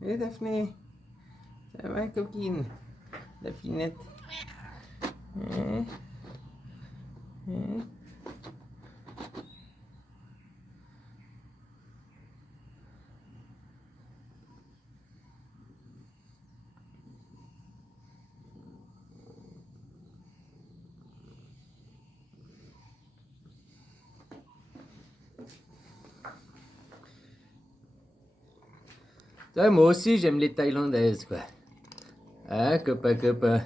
Daphné, ça va coquine? Daphinette. Hein? Hein? Ouais, moi aussi j'aime les Thaïlandaises, quoi. Hein, copain.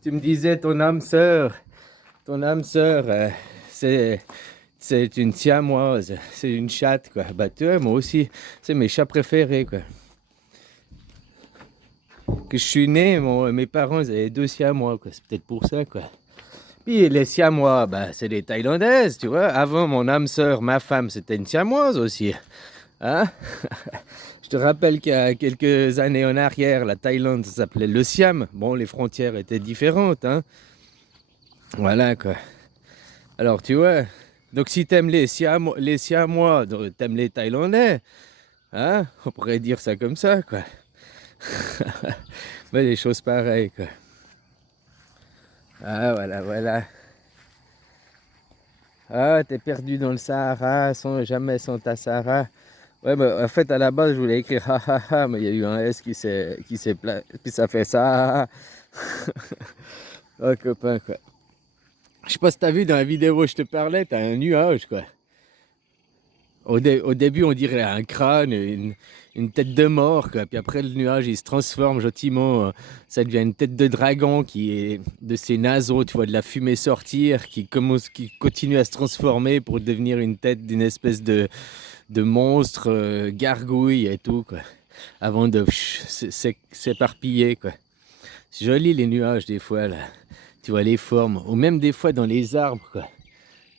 Tu me disais ton âme sœur, c'est c'est une siamoise, c'est une chatte, quoi. Bah tu vois, moi aussi, c'est mes chats préférés, quoi. Que je suis né, mes parents ils avaient deux siamois, quoi. C'est peut-être pour ça, quoi. Puis les siamois, bah c'est des Thaïlandaises, tu vois. Avant mon âme sœur, ma femme, c'était une siamoise aussi. Hein? Je te rappelle qu'il y a quelques années en arrière, la Thaïlande s'appelait le Siam. Bon, les frontières étaient différentes, hein. Voilà, quoi. Alors, tu vois, donc si t'aimes les Siamois, t'aimes les Thaïlandais, hein, on pourrait dire ça comme ça, quoi. Mais des choses pareilles, quoi. Ah, voilà. Ah, t'es perdu dans le Sahara, sans ta Sahara. Ouais, bah, en fait, à la base, je voulais écrire ha ha ha, mais il y a eu un S qui s'est puis ça fait ça. Oh, copain, quoi. Je sais pas si t'as vu dans la vidéo où je te parlais, t'as un nuage, quoi. Au début, on dirait un crâne, une tête de mort, quoi. Puis après, le nuage, il se transforme gentiment. Ça devient une tête de dragon qui est de ses naseaux, tu vois, de la fumée sortir, qui continue à se transformer pour devenir une tête d'une espèce de monstre, gargouille et tout, quoi. Avant de s'éparpiller, quoi. C'est joli les nuages, des fois, là. Tu vois les formes. Ou même des fois dans les arbres, quoi.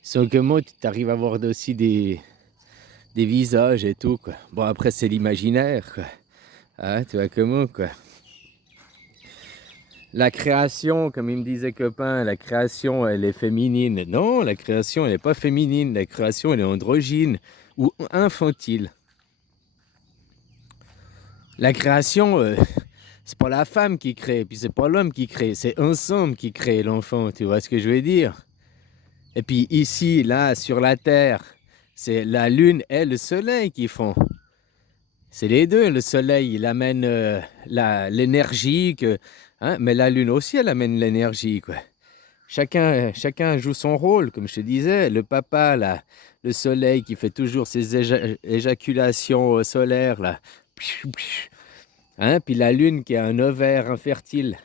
Sauf que moi, tu arrives à voir aussi des visages et tout, quoi. Bon, après, c'est l'imaginaire, quoi. Ah, tu vois comment, quoi. La création, comme il me disait copain, la création, elle est féminine. Non, la création, elle n'est pas féminine. La création, elle est androgyne ou infantile. La création, c'est pas la femme qui crée, puis c'est pas l'homme qui crée. C'est ensemble qui crée l'enfant, tu vois ce que je veux dire? Et puis ici, là, sur la Terre, c'est la Lune et le Soleil qui font. C'est les deux. Le soleil, il amène l'énergie, hein, mais la lune aussi, elle amène l'énergie, quoi. Chacun joue son rôle, comme je te disais. Le papa, là, le soleil qui fait toujours ses éjaculations solaires, là. Hein, puis la lune qui a un ovaire infertile,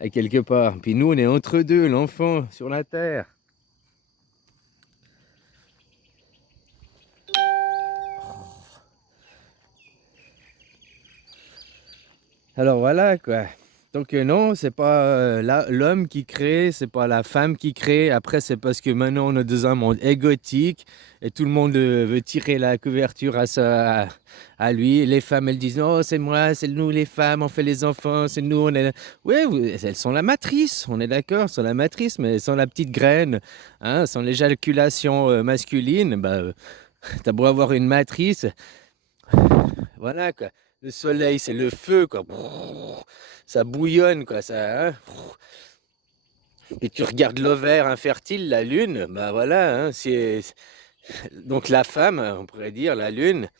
à quelque part. Puis nous, on est entre deux, l'enfant, sur la terre. Alors voilà, quoi. Donc non, c'est pas l'homme qui crée, c'est pas la femme qui crée. Après, c'est parce que maintenant on est dans un monde égotique et tout le monde veut tirer la couverture à lui. Les femmes, elles disent non, c'est moi, c'est nous les femmes, on fait les enfants, c'est nous, on est. Oui, elles sont la matrice, on est d'accord, sont la matrice, mais sans la petite graine, hein, sans l'éjaculation masculine, bah, t'as beau avoir une matrice, voilà, quoi. Le soleil, c'est le feu, quoi. Ça bouillonne, quoi. Ça, hein. Et tu regardes l'ovaire infertile, la lune, bah voilà, hein, donc la femme, on pourrait dire, la lune,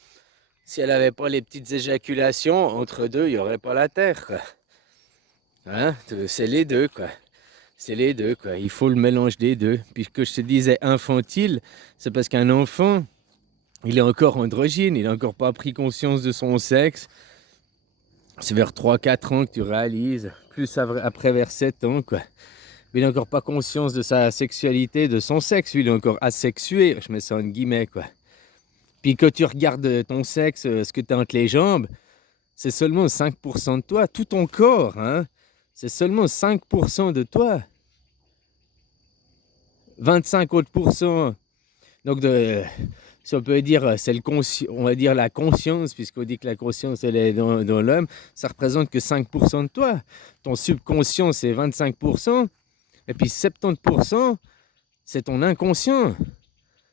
si elle n'avait pas les petites éjaculations, entre deux, il n'y aurait pas la Terre, quoi. Hein, c'est les deux, quoi. C'est les deux, quoi. Il faut le mélange des deux. Puis que je te disais infantile, c'est parce qu'un enfant, il est encore androgyne, il n'a encore pas pris conscience de son sexe. C'est vers 3-4 ans que tu réalises, plus après vers 7 ans, quoi. Mais il n'a encore pas conscience de sa sexualité, de son sexe. Lui, il est encore asexué, je mets ça en guillemets, quoi. Puis quand tu regardes ton sexe, ce que tu as entre les jambes, c'est seulement 5% de toi. Tout ton corps, hein, c'est seulement 5% de toi. 25 autres pourcents. Donc, si on peut dire, on va dire la conscience, puisqu'on dit que la conscience, elle est dans l'homme, ça représente que 5% de toi. Ton subconscient, c'est 25%. Et puis 70%, c'est ton inconscient.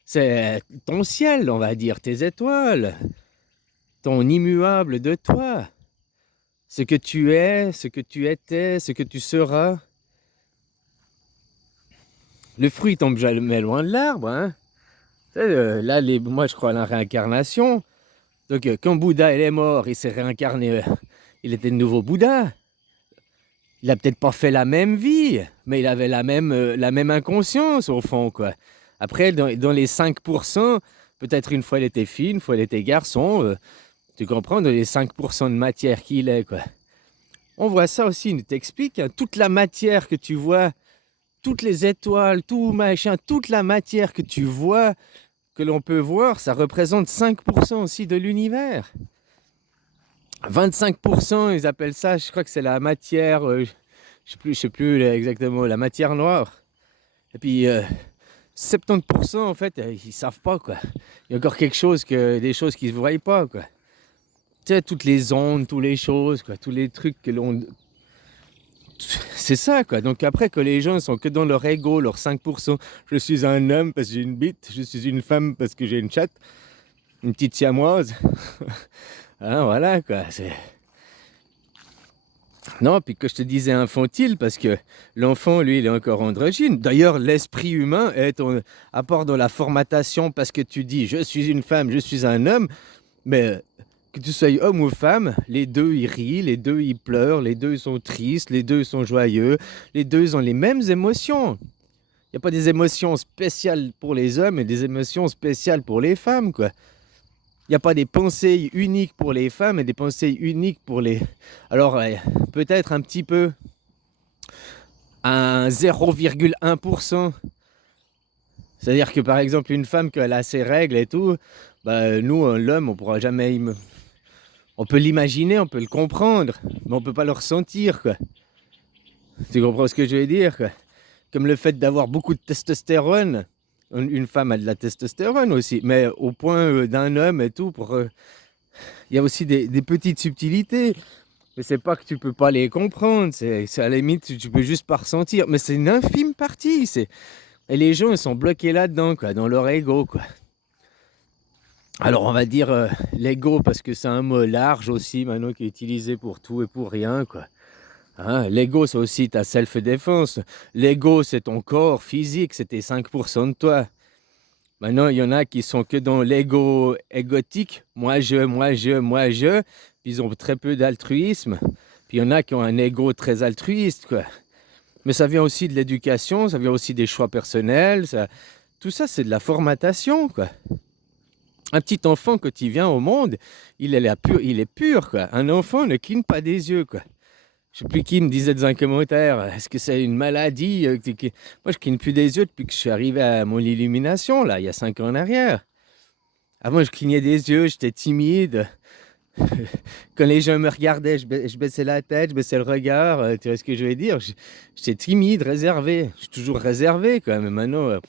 C'est ton ciel, on va dire, tes étoiles. ton immuable de toi. Ce que tu es, ce que tu étais, ce que tu seras. Le fruit tombe jamais loin de l'arbre. Hein. Là, moi, je crois à la réincarnation. Donc, quand Bouddha il est mort, il s'est réincarné. Il était de nouveau Bouddha. Il a peut-être pas fait la même vie, mais il avait la même inconscience, au fond, quoi. Après, dans les 5%, peut-être une fois il était fille, une fois il était garçon. Tu comprends, dans les 5% de matière qu'il est, quoi. On voit ça aussi, il t'explique, hein, toute la matière que tu vois, toutes les étoiles, tout machin, toute la matière que tu vois, que l'on peut voir, ça représente 5% aussi de l'univers. 25%, ils appellent ça, je crois que c'est la matière, je sais plus exactement, la matière noire. Et puis 70%, en fait, ils savent pas, quoi. Il y a encore quelque chose, des choses qui se voient pas, quoi. Tu sais, toutes les ondes, toutes les choses, quoi, tous les trucs que l'on... C'est ça, quoi. Donc après, que les gens sont que dans leur ego, leur 5%, je suis un homme parce que j'ai une bite, je suis une femme parce que j'ai une chatte, une petite siamoise. Hein, voilà, quoi. Non, puis que je te disais infantile, parce que l'enfant, lui, il est encore androgyne. D'ailleurs, l'esprit humain est, à part dans la formatation, parce que tu dis, je suis une femme, je suis un homme, mais que tu sois homme ou femme, les deux, ils rient, les deux, ils pleurent, les deux, ils sont tristes, les deux, ils sont joyeux, les deux, ils ont les mêmes émotions. Il n'y a pas des émotions spéciales pour les hommes et des émotions spéciales pour les femmes, quoi. Il n'y a pas des pensées uniques pour les femmes et des pensées uniques pour les... Alors, peut-être un petit peu, un 0,1%. C'est-à-dire que, par exemple, une femme, qu'elle a ses règles et tout, bah, nous, l'homme, on pourra jamais... On peut l'imaginer, on peut le comprendre, mais on peut pas le ressentir, quoi. Tu comprends ce que je veux dire, quoi? Comme le fait d'avoir beaucoup de testostérone. Une femme a de la testostérone aussi, mais au point d'un homme et tout, il y a aussi des petites subtilités. Mais c'est pas que tu peux pas les comprendre, c'est à la limite, tu peux juste pas ressentir. Mais c'est une infime partie. Et les gens, ils sont bloqués là-dedans, quoi, dans leur ego, quoi. Alors on va dire l'ego, parce que c'est un mot large aussi, maintenant, qui est utilisé pour tout et pour rien, quoi. Hein, l'ego, c'est aussi ta self-défense. L'ego, c'est ton corps physique, c'est tes 5% de toi. Maintenant, il y en a qui sont que dans l'ego égotique. Moi, je. Puis ils ont très peu d'altruisme. Puis il y en a qui ont un ego très altruiste, quoi. Mais ça vient aussi de l'éducation, ça vient aussi des choix personnels. Tout ça, c'est de la formatation, quoi. Un petit enfant, quand il vient au monde, il est pur, quoi. Un enfant ne cligne pas des yeux, quoi. Je ne sais plus qui me disait dans un commentaire, est-ce que c'est une maladie Moi, je cligne plus des yeux depuis que je suis arrivé à mon illumination, là, il y a 5 ans en arrière. Avant, je clignais des yeux, j'étais timide. Quand les gens me regardaient, je baissais la tête, je baissais le regard. Tu vois ce que je veux dire? J'étais timide, réservé. Je suis toujours réservé, quand même. Mais maintenant,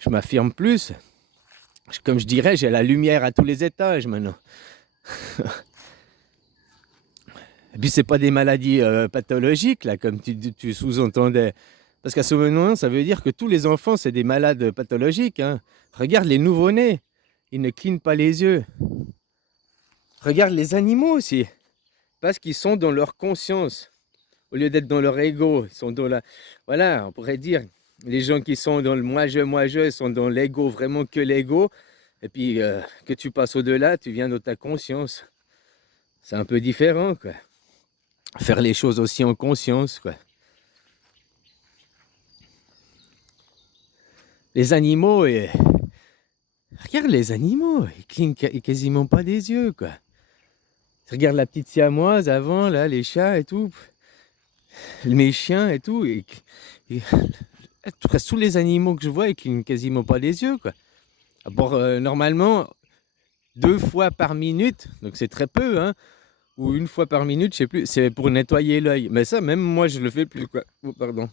je m'affirme plus. Comme je dirais, j'ai la lumière à tous les étages, maintenant. Et puis, c'est pas des maladies pathologiques, là, comme tu sous-entendais. Parce qu'à ce moment, ça veut dire que tous les enfants, c'est des malades pathologiques. Hein. Regarde les nouveau-nés. Ils ne clignent pas les yeux. Regarde les animaux aussi. Parce qu'ils sont dans leur conscience. Au lieu d'être dans leur ego. Ils sont dans la... Voilà, on pourrait dire. Les gens qui sont dans le moi-je, ils sont dans l'ego, vraiment que l'ego. Et puis, que tu passes au-delà, tu viens dans ta conscience. C'est un peu différent, quoi. Faire les choses aussi en conscience, quoi. Les animaux, regarde les animaux, ils clignent quasiment pas des yeux, quoi. Regarde la petite siamoise avant, là, les chats et tout, mes chiens et tout, presque tous les animaux que je vois, ils clignent quasiment pas des yeux, quoi. Normalement, 2 fois par minute, donc c'est très peu, hein, ou 1 fois par minute, je sais plus, c'est pour nettoyer l'œil. Mais ça, même moi, je le fais plus, quoi. Oh, pardon.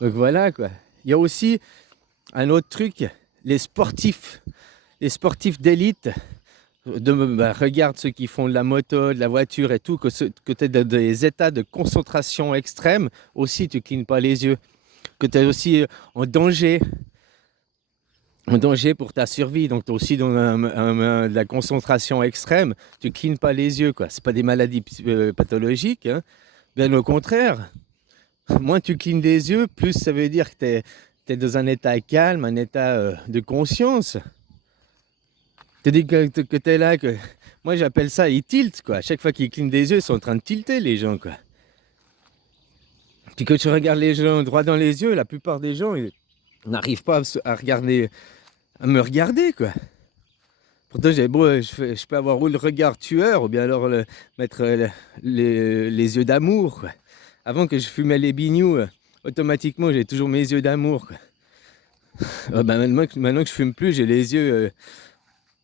Donc voilà, quoi. Il y a aussi un autre truc, les sportifs d'élite. Regarde ceux qui font de la moto, de la voiture et tout, que tu es dans des états de concentration extrême, aussi tu clignes pas les yeux. Que tu es aussi en danger. un danger pour ta survie. Donc, tu es aussi dans de la concentration extrême. Tu ne clignes pas les yeux, quoi. Ce pas des maladies pathologiques, hein. Bien au contraire. Moins tu clignes les yeux, plus ça veut dire que tu es dans un état calme, un état de conscience. Tu dis que tu es là, que... Moi, j'appelle ça, ils tiltent, quoi. À chaque fois qu'ils clignent des yeux, ils sont en train de tilter, les gens, quoi. Puis quand tu regardes les gens droit dans les yeux, la plupart des gens, ils n'arrivent pas à regarder, à me regarder, quoi. Pourtant, je peux avoir ou le regard tueur, ou bien alors mettre les yeux d'amour, quoi. Avant que je fumais les bignoux, automatiquement, j'ai toujours mes yeux d'amour, quoi. Maintenant que je fume plus, j'ai les yeux...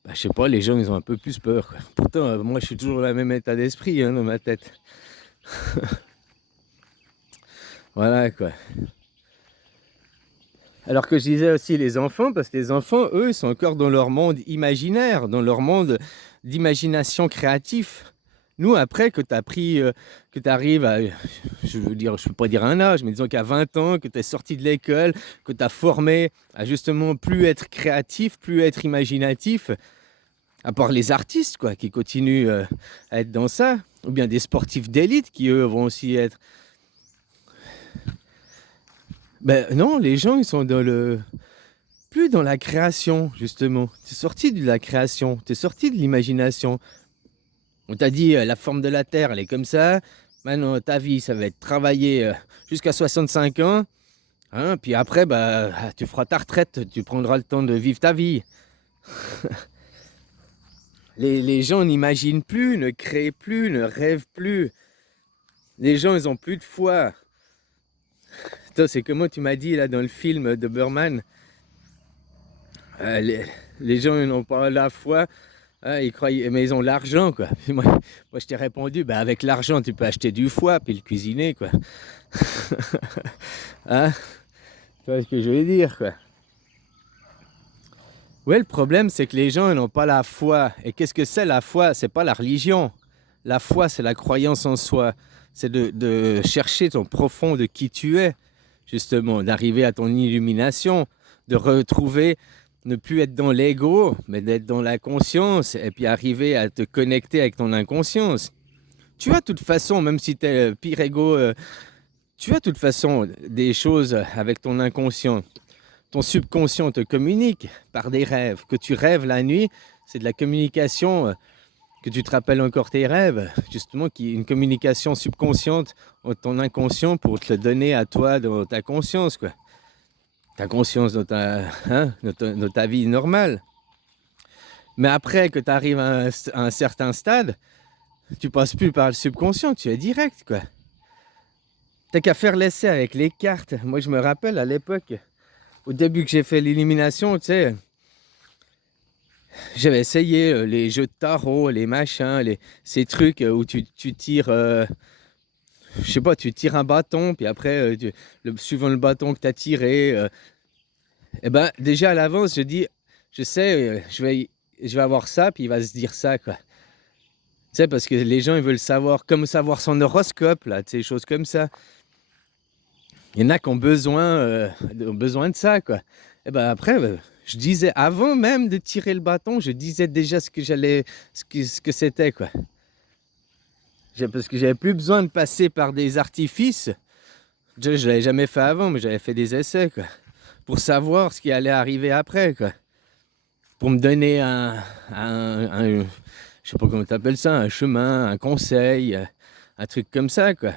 je sais pas, les gens, ils ont un peu plus peur, quoi. Pourtant, moi, je suis toujours dans le même état d'esprit, hein, dans ma tête. Voilà, quoi. Alors que je disais aussi les enfants, parce que les enfants, eux, ils sont encore dans leur monde imaginaire, dans leur monde d'imagination créatif. Nous, après, que tu as pris, que tu arrives à, je veux dire, je ne peux pas dire un âge, mais disons qu'à 20 ans, que tu es sorti de l'école, que tu as formé à justement plus être créatif, plus être imaginatif, à part les artistes, quoi, qui continuent à être dans ça, ou bien des sportifs d'élite qui, eux, vont aussi être... Ben non, les gens, ils sont plus dans la création, justement. Tu es sorti de la création, tu es sorti de l'imagination. On t'a dit, la forme de la Terre, elle est comme ça. Maintenant, ta vie, ça va être travailler jusqu'à 65 ans. Hein, puis après, tu feras ta retraite, tu prendras le temps de vivre ta vie. Les gens n'imaginent plus, ne créent plus, ne rêvent plus. Les gens, ils ont plus de foi. C'est comme tu m'as dit là dans le film de Burman. Les gens, ils n'ont pas la foi. Ah, ils croyaient, mais ils ont l'argent, quoi. Puis moi, je t'ai répondu, avec l'argent, tu peux acheter du foie, puis le cuisiner, quoi. Hein? Tu vois ce que je veux dire, quoi. Ouais, le problème, c'est que les gens, ils n'ont pas la foi. Et qu'est-ce que c'est la foi? C'est pas la religion. La foi, c'est la croyance en soi. C'est de chercher ton profond de qui tu es, justement, d'arriver à ton illumination, de retrouver... ne plus être dans l'ego, mais d'être dans la conscience et puis arriver à te connecter avec ton inconscience. Tu as de toute façon, même si tu es pire ego, tu as de toute façon des choses avec ton inconscient. Ton subconscient te communique par des rêves. Que tu rêves la nuit, c'est de la communication, que tu te rappelles encore tes rêves, justement, qui est une communication subconsciente entre ton inconscient pour te le donner à toi dans ta conscience, quoi. Ta conscience dans ta vie normale. Mais après que tu arrives à un certain stade, tu passes plus par le subconscient, tu es direct, quoi. T'as qu'à faire l'essai avec les cartes. Moi, je me rappelle à l'époque, au début que j'ai fait l'élimination, tu sais, j'avais essayé les jeux de tarot, les machins, ces trucs où tu tires... je sais pas, tu tires un bâton, puis après, suivant le bâton que tu as tiré, déjà à l'avance, je dis, je sais, je vais avoir ça, puis il va se dire ça, quoi. Tu sais, parce que les gens, ils veulent savoir, comme savoir son horoscope, là, tu sais, des choses comme ça. Il y en a qui ont besoin de ça, quoi. Après, je disais, avant même de tirer le bâton, je disais déjà ce que c'était, quoi. Parce que j'avais plus besoin de passer par des artifices. Je ne l'avais jamais fait avant, mais j'avais fait des essais, quoi. Pour savoir ce qui allait arriver après, quoi. Pour me donner je sais pas comment tu appelles ça, un chemin, un conseil, un truc comme ça, quoi.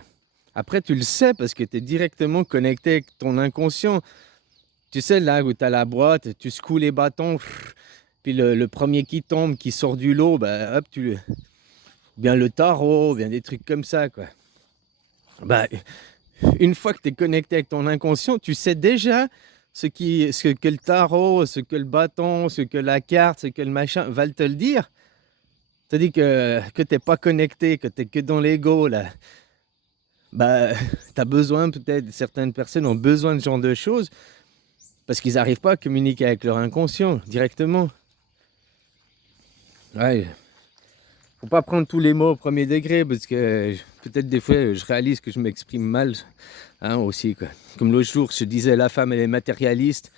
Après, tu le sais parce que tu es directement connecté avec ton inconscient. Tu sais, là où tu as la boîte, tu secoues les bâtons, puis le premier qui tombe, qui sort du lot, hop, bien le tarot, bien des trucs comme ça, quoi. Une fois que tu es connecté avec ton inconscient, tu sais déjà ce que le tarot, ce que le bâton, ce que la carte, ce que le machin va te le dire. C'est-à-dire que tu n'es pas connecté, que tu es que dans l'ego, là. Tu as besoin, peut-être, certaines personnes ont besoin de ce genre de choses parce qu'ils n'arrivent pas à communiquer avec leur inconscient directement. Ouais. Faut pas prendre tous les mots au premier degré parce que peut-être des fois je réalise que je m'exprime mal, hein, aussi, quoi. Comme l'autre jour, je disais la femme elle est matérialiste.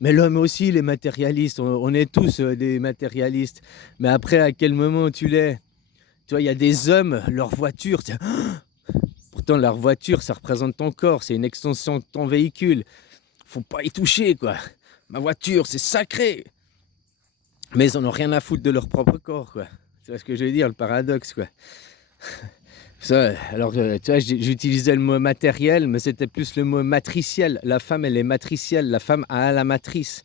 Mais l'homme aussi, il est matérialiste. On est tous des matérialistes. Mais après, à quel moment tu l'es? Tu vois, il y a des hommes, leur voiture, pourtant leur voiture, ça représente ton corps, c'est une extension de ton véhicule. Faut pas y toucher, quoi. Ma voiture, c'est sacré. Mais ils en ont rien à foutre de leur propre corps, quoi. Tu vois ce que je veux dire, le paradoxe, quoi. Ça, alors, tu vois, j'utilisais le mot matériel, mais c'était plus le mot matriciel. La femme, elle est matricielle. La femme a la matrice.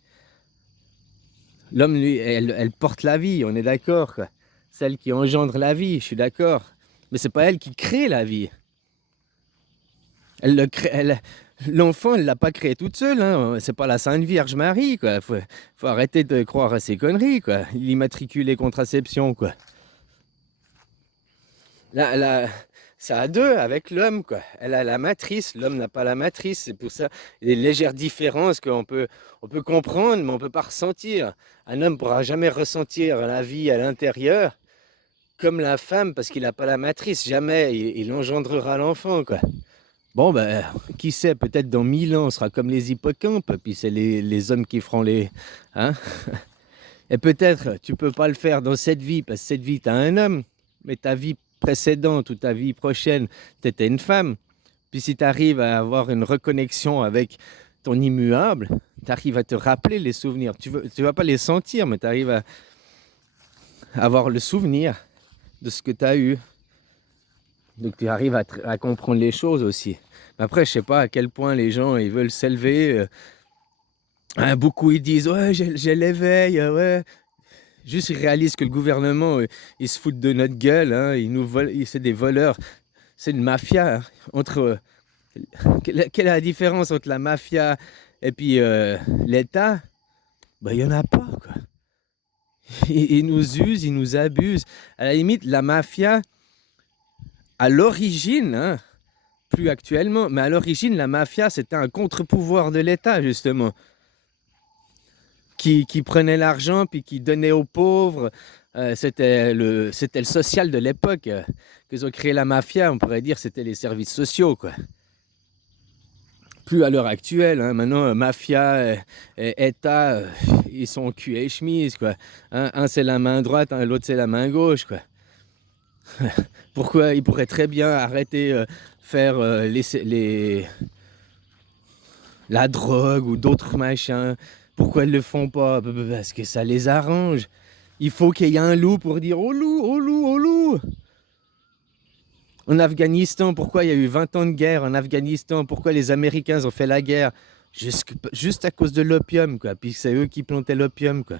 L'homme, lui, elle porte la vie, on est d'accord, quoi. Celle qui engendre la vie, je suis d'accord. Mais c'est pas elle qui crée la vie. Elle le crée, l'enfant, elle l'a pas créé toute seule. Hein. C'est pas la Sainte Vierge Marie, quoi. Faut arrêter de croire à ces conneries, quoi. L'immatriculée contraception, quoi. Là, ça a deux avec l'homme, quoi. Elle a la matrice, l'homme n'a pas la matrice. C'est pour ça il y a des légères différences on peut comprendre, mais on peut pas ressentir. Un homme pourra jamais ressentir la vie à l'intérieur comme la femme parce qu'il n'a pas la matrice. Jamais il engendrera l'enfant, quoi. Bon, ben, qui sait, peut-être dans 1000 ans, on sera comme les hippocampes, puis c'est les hommes qui feront les... Hein. Et peut-être, tu peux pas le faire dans cette vie, parce que cette vie, tu as un homme, mais ta vie précédente ou ta vie prochaine, tu étais une femme. Puis si tu arrives à avoir une reconnexion avec ton immuable, tu arrives à te rappeler les souvenirs. Tu vas pas les sentir, mais tu arrives à avoir le souvenir de ce que tu as eu. Donc tu arrives à comprendre les choses aussi. Mais après, je sais pas à quel point les gens ils veulent s'élever. Beaucoup ils disent ouais j'ai l'éveil, ouais. Juste ils réalisent que le gouvernement ils se foutent de notre gueule, hein, ils nous volent, c'est des voleurs, c'est une mafia. Hein. Quelle est la différence entre la mafia et puis l'État? Ben il y en a pas, quoi. Ils nous usent, ils nous abusent. À la limite, la mafia à l'origine. Hein, plus actuellement, mais à l'origine, la mafia, c'était un contre-pouvoir de l'État, justement, qui prenait l'argent puis qui donnait aux pauvres. C'était le social de l'époque. Qu'ils ont créé la mafia, on pourrait dire c'était les services sociaux, quoi. Plus à l'heure actuelle, hein. Maintenant, mafia et État, ils sont cul et chemise, quoi. Un c'est la main droite, l'autre c'est la main gauche, quoi. Pourquoi ils pourraient très bien arrêter faire la drogue ou d'autres machins. Pourquoi ils le font pas? Parce que ça les arrange. Il faut qu'il y ait un loup pour dire oh loup, oh loup, oh loup. En Afghanistan, pourquoi il y a eu 20 ans de guerre en Afghanistan? Pourquoi les Américains ont fait la guerre? Juste à cause de l'opium, quoi. Puis c'est eux qui plantaient l'opium, quoi.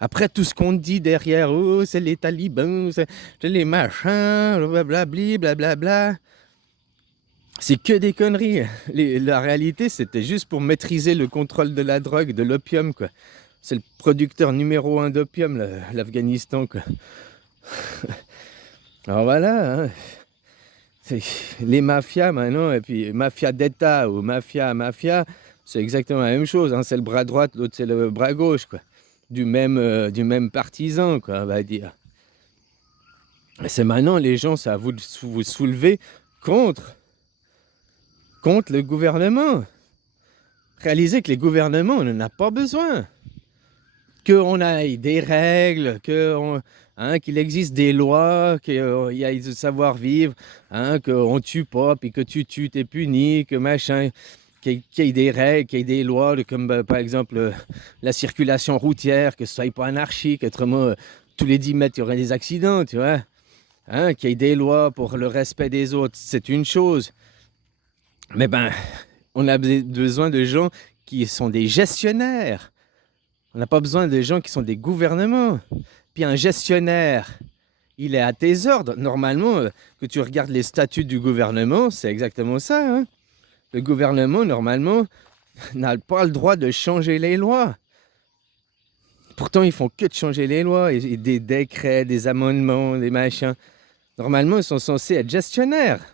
Après tout ce qu'on dit derrière, oh c'est les talibans, c'est les machins, blablabli, blablabla. C'est que des conneries. La réalité, c'était juste pour maîtriser le contrôle de la drogue, de l'opium, quoi. C'est le producteur numéro 1 d'opium, l'Afghanistan, quoi. Alors voilà, hein. Les mafias maintenant, et puis mafia d'État ou mafia, c'est exactement la même chose. Hein. C'est le bras droit, l'autre c'est le bras gauche, quoi. Du même partisan, quoi, on va dire. Et c'est maintenant, les gens, c'est à vous de vous soulever contre le gouvernement. Réalisez que les gouvernements, on n'en a pas besoin. Qu'on ait des règles, qu'il existe des lois, qu'il y ait du savoir-vivre, hein, qu'on tue pas, puis que tu tues, t'es puni, que machin, qu'il y ait des règles, qu'il y ait des lois, comme par exemple la circulation routière, que ce soit pas anarchique, autrement, tous les 10 mètres, il y aurait des accidents, tu vois. Hein, qu'il y ait des lois pour le respect des autres, c'est une chose. Mais ben, on a besoin de gens qui sont des gestionnaires. On n'a pas besoin de gens qui sont des gouvernements. Puis un gestionnaire, il est à tes ordres. Normalement, que tu regardes les statuts du gouvernement, c'est exactement ça. Hein. Le gouvernement, normalement, n'a pas le droit de changer les lois. Pourtant, ils font que de changer les lois. Et des décrets, des amendements, des machins. Normalement, ils sont censés être gestionnaires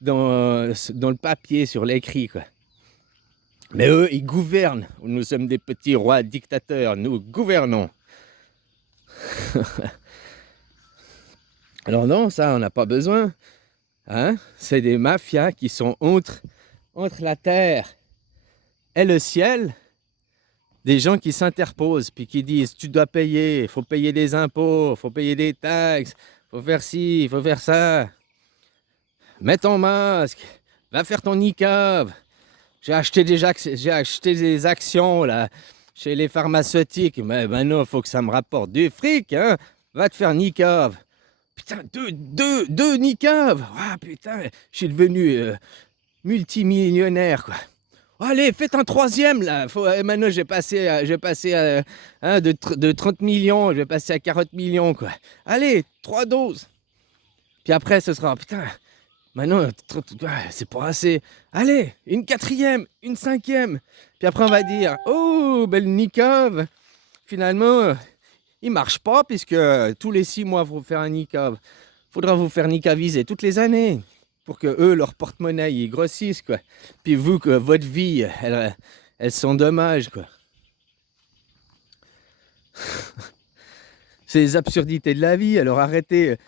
dans le papier, sur l'écrit, quoi. Mais eux, ils gouvernent. Nous sommes des petits rois dictateurs. Nous gouvernons. Alors non, ça, on n'a pas besoin. Hein? C'est des mafias qui sont entre la terre et le ciel. des gens qui s'interposent, puis qui disent, tu dois payer, il faut payer des impôts, il faut payer des taxes, il faut faire ci, il faut faire ça. Mets ton masque, va faire ton niqab. J'ai acheté des actions là, chez les pharmaceutiques, mais maintenant il faut que ça me rapporte du fric, hein. Va te faire niqab. Putain, deux niqabs. Ah putain, je suis devenu multimillionnaire quoi. Allez, faites un troisième là. Maintenant j'ai passé, hein, de 30 millions, je vais passer à 40 millions quoi. Allez, 3 doses. Puis après ce sera, putain, maintenant c'est pas assez. Allez, une quatrième, une cinquième. Puis après on va dire, oh, ben le niqab, finalement, il marche pas puisque tous les 6 mois, il faut faire un niqab. Faudra vous faire niqabiser toutes les années pour que eux, leur porte-monnaie, ils grossissent, quoi. Puis vous, que votre vie, elles sont dommages, quoi. C'est les absurdités de la vie. Alors arrêtez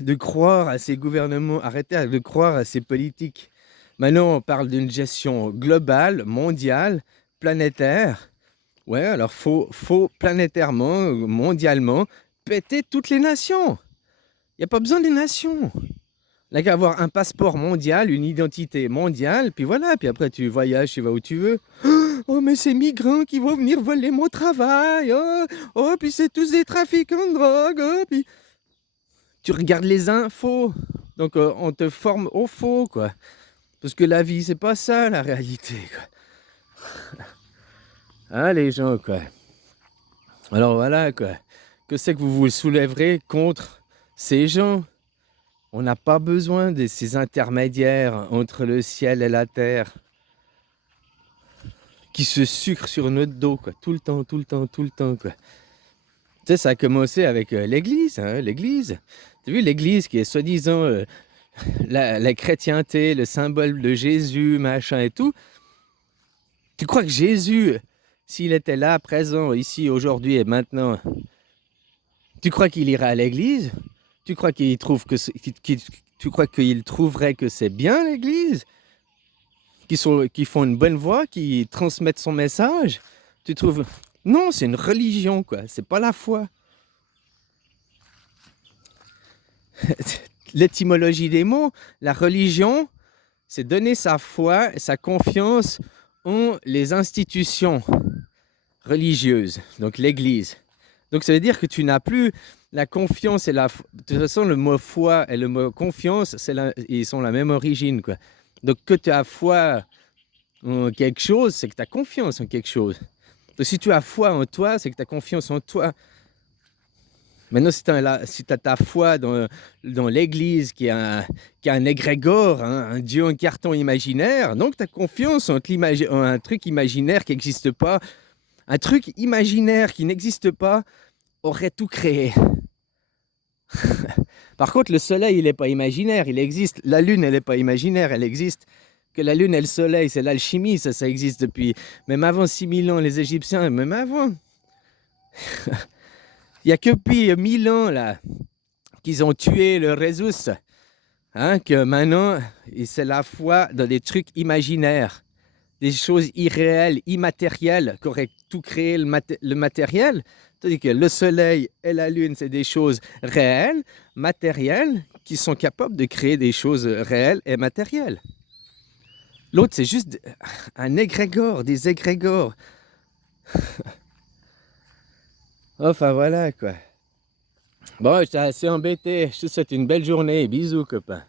de croire à ces gouvernements, arrêtez de croire à ces politiques. Maintenant, on parle d'une gestion globale, mondiale, planétaire. Ouais, alors faut planétairement, mondialement, péter toutes les nations. Il n'y a pas besoin des nations. Il n'y a qu'à avoir un passeport mondial, une identité mondiale, puis voilà, puis après tu voyages, tu vas où tu veux. Oh, mais ces migrants qui vont venir voler mon travail. Oh, puis c'est tous des trafiquants de drogue. Oh, puis tu regardes les infos. Donc on te forme au faux, quoi. Parce que la vie, c'est pas ça, la réalité, quoi. Hein, les gens, quoi. Alors voilà, quoi. Que c'est que vous vous soulèverez contre ces gens? On n'a pas besoin de ces intermédiaires entre le ciel et la terre qui se sucrent sur notre dos, quoi. Tout le temps, tout le temps, tout le temps, quoi. Tu sais, ça a commencé avec l'église, hein, l'église. Tu as vu l'église qui est soi-disant la chrétienté, le symbole de Jésus, machin et tout. Tu crois que Jésus, s'il était là, présent, ici, aujourd'hui et maintenant, tu crois qu'il irait à l'église? Tu crois qu'il trouve que tu crois qu'il trouverait que c'est bien l'église? Qui font une bonne voix, qui transmettent son message? Tu trouves? Non, c'est une religion, quoi. C'est pas la foi. L'étymologie des mots, la religion, c'est donner sa foi et sa confiance en les institutions religieuses, donc l'église. Donc ça veut dire que tu n'as plus la confiance et la... De toute façon, le mot foi et le mot confiance, ils sont la même origine, quoi. Donc que tu as foi en quelque chose, c'est que tu as confiance en quelque chose. Donc si tu as foi en toi, c'est que tu as confiance en toi. Maintenant, si tu as ta foi dans l'église qui a un égrégore, hein, un dieu en carton imaginaire, donc tu as confiance en un truc imaginaire qui n'existe pas. Un truc imaginaire qui n'existe pas aurait tout créé. Par contre, le soleil, il n'est pas imaginaire, il existe. La lune, elle n'est pas imaginaire, elle existe. Que la lune et le soleil, c'est l'alchimie, ça existe depuis... Même avant 6000 ans, les Égyptiens, même avant. Il n'y a que depuis 1000 ans, là, qu'ils ont tué le Rhésus. Hein, que maintenant, c'est la foi dans des trucs imaginaires. Des choses irréelles, immatérielles, qu'aurait tout créé le matériel. C'est-à-dire que le soleil et la lune, c'est des choses réelles, matérielles, qui sont capables de créer des choses réelles et matérielles. L'autre, c'est juste un égrégore, des égrégores. Enfin, voilà, quoi. Bon, j'étais assez embêté. Je te souhaite une belle journée. Bisous, copain.